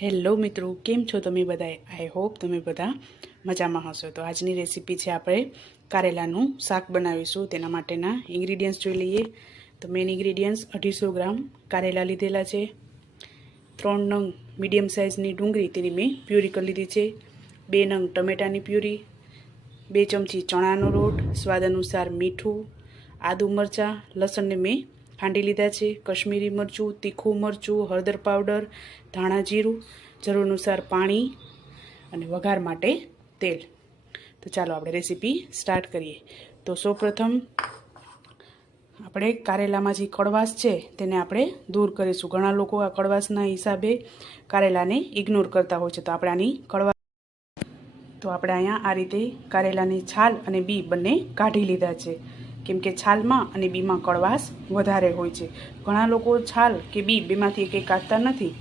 Hello મિત્રો, કેમ છો તમે બધા આઈ હોપ તમે બધા મજામાં હશો. તો આજની રેસીપી છે આપણે કારેલાનું શાક બનાવીશું. તેના માટેના ઇન્ગ્રીડિયન્ટ્સ જોઈ લઈએ. તો મેઇન ઇન્ગ્રીડિયન્ટ્સ અઢીસો ગ્રામ કારેલા લીધેલા છે. ત્રણ નંગ મીડિયમ સાઇઝની ડુંગળી તેની મેં પ્યુરી કરી લીધી છે. બે નંગ ટમેટાની પ્યુરી, બે ચમચી ચણાનો રોટ, સ્વાદ અનુસાર મીઠું, આદુ મરચાં, લસણને મેં ખાંડી લીધા છે. કશ્મીરી મરચું, તીખું મરચું, હળદર પાવડર, ધાણા જીરું, જરૂર અનુસાર પાણી અને વઘાર માટે તેલ. તો ચાલો આપણે રેસીપી સ્ટાર્ટ કરીએ. તો સૌપ્રથમ આપણે કારેલામાં જે કડવાશ છે તેને આપણે દૂર કરીશું. ઘણા લોકો આ કડવાશના હિસાબે કારેલાને ઇગ્નોર કરતા હોય છે. તો આપણે આની કડવા તો આપણે અહીંયા આ રીતે કારેલાની છાલ અને બી બંને કાઢી લીધા છે. કેમ કે છાલમાં અને બીમાં કડવાશ વધારે હોય છે. ઘણા લોકો છાલ કે બી બેમાંથી કંઈ કાઢતા નથી.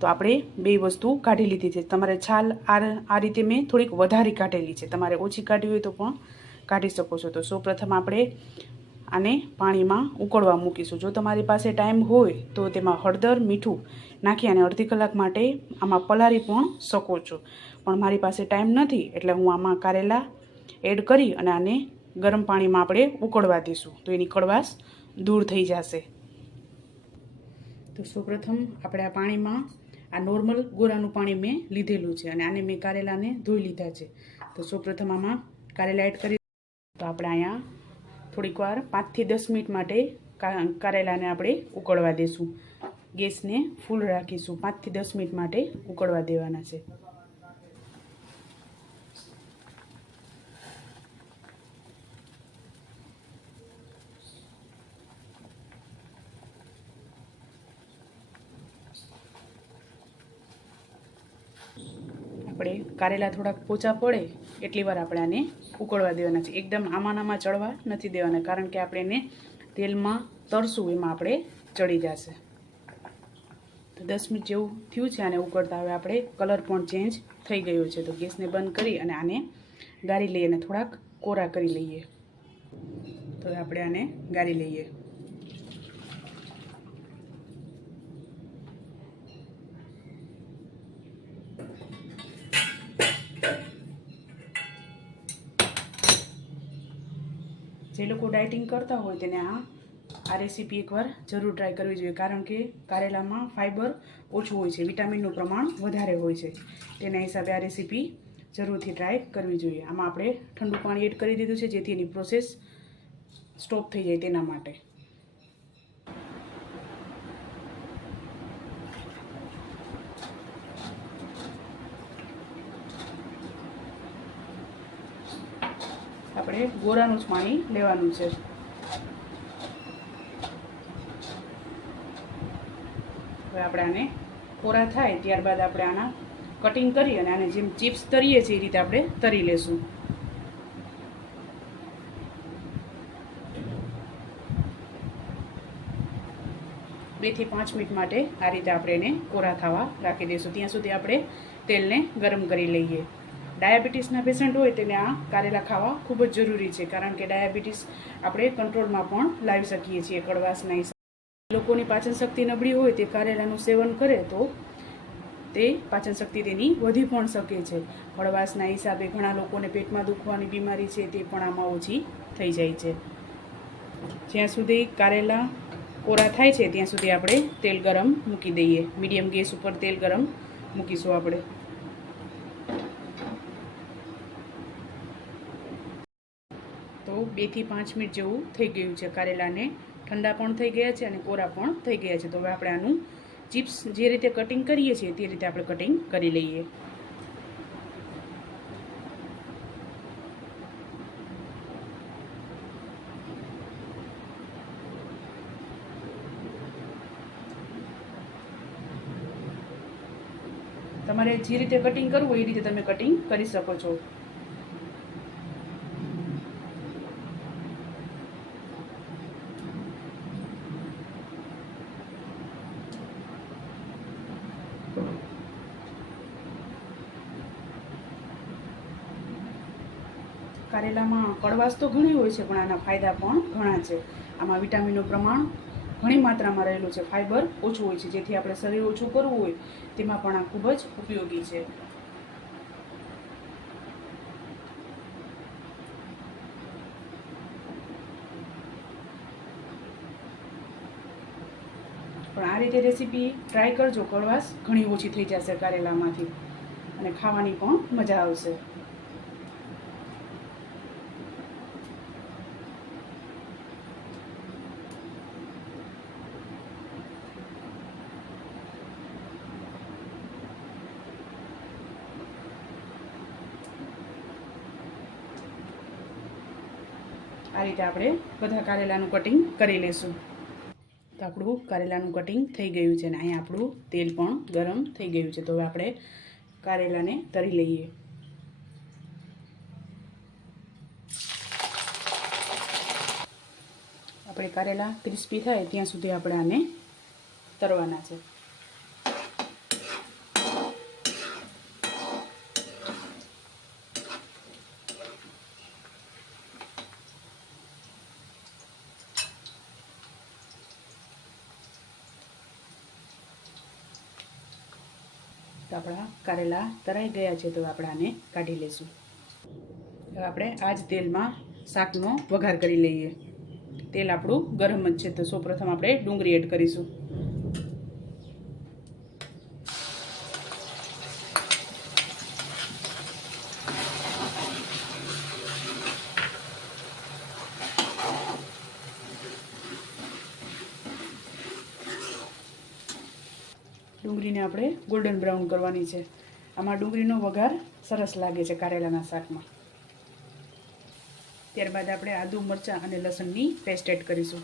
તો આપણે બે વસ્તુ કાઢી લીધી છે. તમારે છાલ આ આ રીતે મેં થોડીક વધારે કાઢેલી છે. તમારે ઓછી કાઢવી હોય તો પણ કાઢી શકો છો. તો સૌપ્રથમ આપણે આને પાણીમાં ઉકળવા મૂકીશું. જો તમારી પાસે ટાઈમ હોય તો તેમાં હળદર, મીઠું નાખી અને અડધી કલાક માટે આમાં પલાળી પણ શકો છો. પણ મારી પાસે ટાઈમ નથી એટલે હું આમાં કારેલા એડ કરી અને આને ગરમ પાણીમાં આપણે ઉકળવા દઈશું. તો એની કડવાશ દૂર થઈ જશે. તો સૌપ્રથમ આપણે આ પાણીમાં આ નોર્મલ ગોરાનું પાણી મેં લીધેલું છે અને આને મેં કારેલાને ધોઈ લીધા છે. તો સૌપ્રથમ આમાં કારેલા એડ કરી તો આપણે અહીંયા થોડીક વાર પાંચથી દસ મિનિટ માટે કારેલાને આપણે ઉકળવા દઈશું. ગેસને ફૂલ રાખીશું. પાંચથી દસ મિનિટ માટે ઉકળવા દેવાના છે. આપણે કારેલા થોડાક પોચા પડે, એટલી વાર આપણે આને ઉકળવા દેવાના છે. એકદમ આમાં ચડવા નથી દેવાના, કારણ કે આપણે એને તેલમાં તરશું, એમાં આપણે ચડી જશે. તો દસ મિનિટ જેવું થયું છે, આને ઉકળતા. હવે આપણે કલર પણ ચેન્જ થઈ ગયો છે, તો ગેસને બંધ કરી અને આને ગાળી લઈએ અને થોડાક કોરા કરી લઈએ. તો આપણે આને ગાળી લઈએ. જે લોકો ડાયટિંગ કરતા હોય તેને આ આ રેસીપી એકવાર જરૂર ટ્રાય કરવી જોઈએ. કારણ કે કારેલામાં ફાઇબર ઓછું હોય છે વિટામિનનું પ્રમાણ વધારે હોય છે. તેના હિસાબે આ રેસીપી જરૂરથી ટ્રાય કરવી જોઈએ. આમાં આપણે ઠંડુ પાણી એડ કરી દીધું છે, જેથી એની પ્રોસેસ સ્ટોપ થઈ જાય તેના માટે. આપણે ગોરાનું જ પાણી લેવાનું છે. હવે આપણે આને કોરા થાય ત્યારબાદ આપણે આના કટિંગ કરી અને આને જેમ ચિપ્સ તરીએ છીએ એ રીતે આપણે તરી લેશું. બેથી પાંચ મિનિટ માટે આ રીતે આપણે એને કોરા થવા રાખી દઈશું. ત્યાં સુધી આપણે તેલને ગરમ કરી લઈએ. ડાયાબિટીસના પેશન્ટ હોય તેને આ કારેલા ખાવા ખૂબ જ જરૂરી છે, કારણ કે ડાયાબિટીસ આપણે કંટ્રોલમાં પણ લાવી શકીએ છીએ કડવાશના હિસાબે. લોકોની પાચન શક્તિ નબળી હોય તે કારેલાનું સેવન કરે તો તે પાચન શક્તિ તેની વધી પણ શકે છે. કડવાશના હિસાબે ઘણા લોકોને પેટમાં દુખવાની બીમારી છે તે પણ આમાં ઓછી થઈ જાય છે. જ્યાં સુધી કારેલા કોરા થાય છે, ત્યાં સુધી આપણે તેલ ગરમ મૂકી દઈએ. મીડિયમ ગેસ ઉપર તેલ ગરમ મૂકીશું આપણે તો બેથી પાંચ મિનિટ જેવું થઈ ગયું છે. કારેલાને ઠંડા પણ થઈ ગયા છે અને કોરા પણ થઈ ગયા છે. તો હવે આપણે આનું ચિપ્સ જે રીતે કટિંગ કરીએ છીએ તે રીતે આપણે કટિંગ કરી લઈએ. તમારે જે રીતે કટિંગ કરવું એ રીતે તમે કટિંગ કરી શકો છો. કારેલામાં કડવાશ તો ઘણી હોય છે, પણ આના ફાયદા પણ ઘણા છે. આમાં વિટામિનનું પ્રમાણ ઘણી માત્રામાં રહેલું છે. ફાઇબર ઓછું હોય છે, જેથી આપણે શરીર ઓછું કરવું હોય, તેમાં પણ આ ખૂબ જ ઉપયોગી છે. પણ આ રીતે રેસીપી ટ્રાય કરજો. કડવાશ ઘણી ઓછી થઈ જશે કારેલામાંથી, અને ખાવાની પણ મજા આવશે. આ રીતે આપણે બધા કારેલાનું કટિંગ કરી લઈશું તો આપણું કારેલાનું કટિંગ થઈ ગયું છે અને અહીંયા આપણું તેલ પણ ગરમ થઈ ગયું છે. તો હવે આપણે કારેલાને તરી લઈએ. આપણે કારેલા ક્રિસ્પી થાય ત્યાં સુધી આપણે આને તરવાના છે તો આપણા કારેલા તરાઈ ગયા છે તો આપણે આને કાઢી લઈશું હવે આપણે આ જ તેલમાં શાકનો વઘાર કરી લઈએ. તેલ આપણું ગરમ જ છે તો સૌપ્રથમ આપણે ડુંગળી એડ કરીશું. ડુંગળીને આપણે ગોલ્ડન બ્રાઉન કરવાની છે. આમાં ડુંગળીનો વઘાર સરસ લાગે છે કારેલાના શાકમાં. ત્યારબાદ આપણે આદુ, મરચાં અને લસણની પેસ્ટ એડ કરીશું.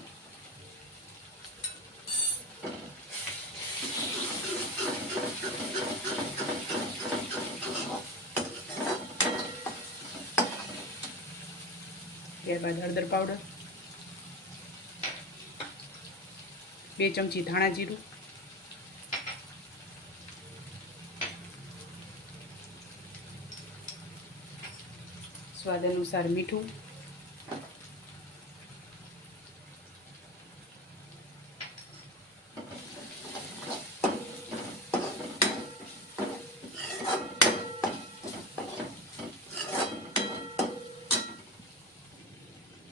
ત્યારબાદ હળદર પાવડર. બે ચમચી ધાણા જીરું. સ્વાદ અનુસાર મીઠું.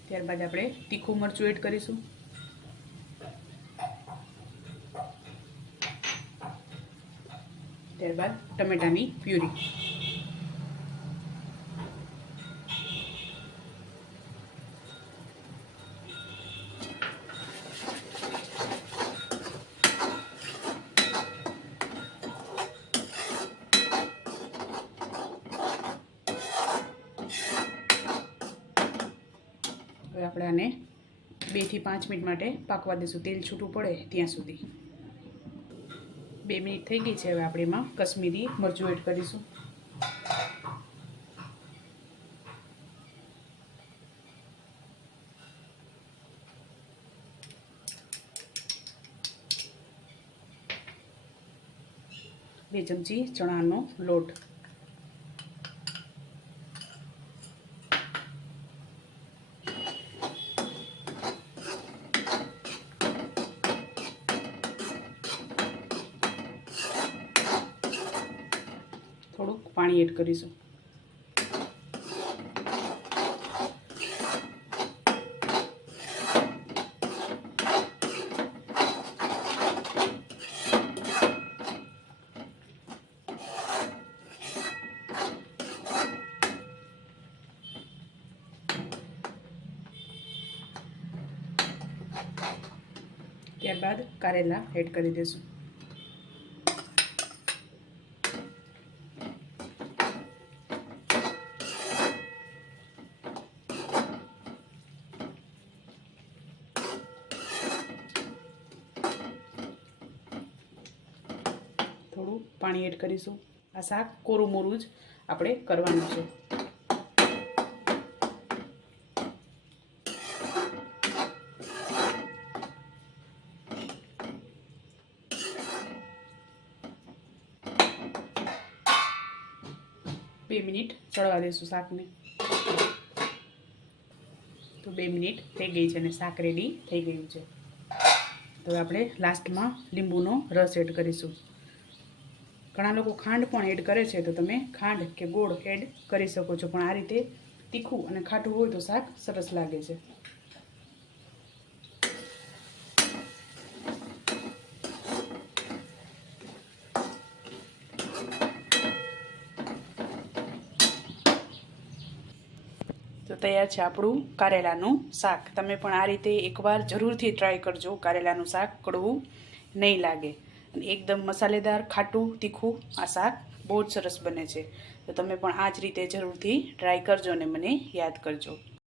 ત્યારબાદ આપણે તીખું મરચું એડ કરીશું. ત્યારબાદ ટમેટાની પ્યુરી. આપણે આને બેથી પાંચ મિનિટ માટે પાકવા દઈશું. તેલ છૂટું પડે ત્યાં સુધી. બે મિનિટ થઈ ગઈ છે હવે આપણે એમાં કશ્મીરી મરચું એડ કરીશું. બે ચમચી ચણાનો લોટ થોડુંક પાણી એડ કરીશું. ત્યારબાદ કારેલા એડ કરી દઈશું થોડું પાણી એડ કરીશું. આ શાક કોરું મોરું જ આપણે કરવાનું છે. બે મિનિટ ચડવા દઈશું શાકને. તો બે મિનિટ થઈ ગઈ છે અને શાક રેડી થઈ ગયું છે. તો આપણે લાસ્ટમાં લીંબુનો રસ એડ કરીશું. ઘણા લોકો ખાંડ પણ એડ કરે છે, તો તમે ખાંડ કે ગોળ એડ કરી શકો છો. પણ આ રીતે તીખું અને ખાટું હોય તો શાક સરસ લાગે છે. તો તૈયાર છે આપણું કારેલાનું શાક. તમે પણ આ રીતે એકવાર જરૂરથી ટ્રાય કરજો. કારેલાનું શાક કડવું નહીં લાગે. એકદમ મસાલેદાર, ખાટું, તીખું, આ શાક બહુ જ સરસ બને છે. તો તમે પણ આ જ રીતે જરૂરથી ટ્રાય કરજો અને મને યાદ કરજો.